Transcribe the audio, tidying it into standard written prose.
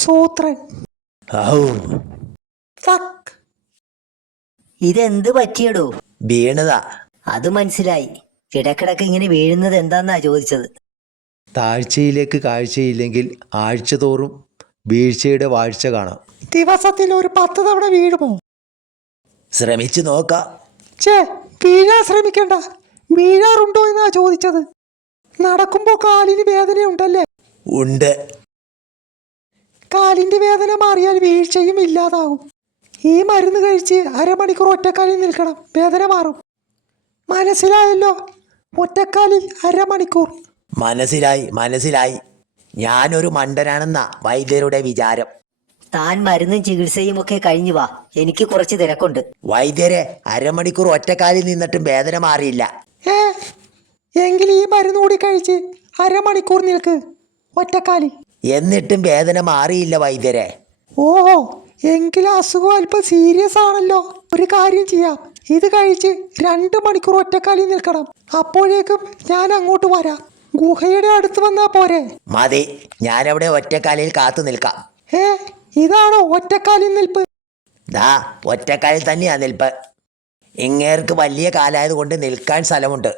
സൂത്രൻ. ഔ, ഫക്ക്. ഇതെന്ത് പറ്റിയടോ? വീണതാ. അത് മനസ്സിലായി. ഇടക്കിടക്ക് ഇങ്ങനെ വീഴുന്നത് എന്താന്നാ ചോദിച്ചത്. താഴ്ചയിലേക്ക് കാഴ്ചയില്ലെങ്കിൽ ആഴ്ചതോറും വീഴ്ചയുടെ വാഴ്ച കാണാം. ദിവസത്തിൽ ഒരു 10 തവണ വീഴുമോ? ശ്രമിച്ചു നോക്കാം. വീഴാൻ ശ്രമിക്കണ്ട. വീഴാറുണ്ടോ എന്നാ ചോദിച്ചത്. നടക്കുമ്പോ കാലിന് വേദനയുണ്ടല്ലേ? ഉണ്ട്. കാലിന്റെ വേദന മാറിയാൽ വീഴ്ചയും ഇല്ലാതാകും. ഈ മരുന്ന് കഴിച്ച് അരമണിക്കൂർ ഒറ്റക്കാലിൽ നിൽക്കണം, വേദന മാറും. മനസ്സിലായല്ലോ? ഒറ്റക്കാലിൽ അരമണിക്കൂർ. മനസ്സിലായി. ഞാനൊരു മണ്ടനാണെന്നാ വൈദ്യരുടെ വിചാരം. താൻ മരുന്നും ചികിത്സയും ഒക്കെ കഴിഞ്ഞു വാ, എനിക്ക് കുറച്ച് തിരക്കുണ്ട്. വൈദ്യരെ, അരമണിക്കൂർ ഒറ്റക്കാലിൽ നിന്നിട്ടും വേദന മാറിയില്ല. എങ്കിൽ ഈ മരുന്ന് കൂടി കഴിച്ച് അരമണിക്കൂർ നിൽക്ക് ഒറ്റക്കാലിൽ. എന്നിട്ടും വേദന മാറിയില്ല വൈദ്യരെ. ഓഹോ, എങ്കിൽ അസുഖം അല്പം സീരിയസ് ആണല്ലോ. ഒരു കാര്യം ചെയ്യാം, ഇത് കഴിച്ച് 2 മണിക്കൂർ ഒറ്റക്കാലിൽ നിൽക്കണം. അപ്പോഴേക്കും ഞാൻ അങ്ങോട്ട് വരാം. ഗുഹയുടെ അടുത്ത് വന്നാ പോരെ? മതി, ഞാനവിടെ ഒറ്റക്കാലിൽ കാത്തു നിൽക്കാം. ഇതാണോ ഒറ്റക്കാലിൽ നിൽപ്പ്? ദാ ഒറ്റക്കാലിൽ തന്നെയാ നിൽപ്പ്. ഇങ്ങേർക്ക് വലിയ കാലായതുകൊണ്ട് നിൽക്കാൻ സ്ഥലമുണ്ട്.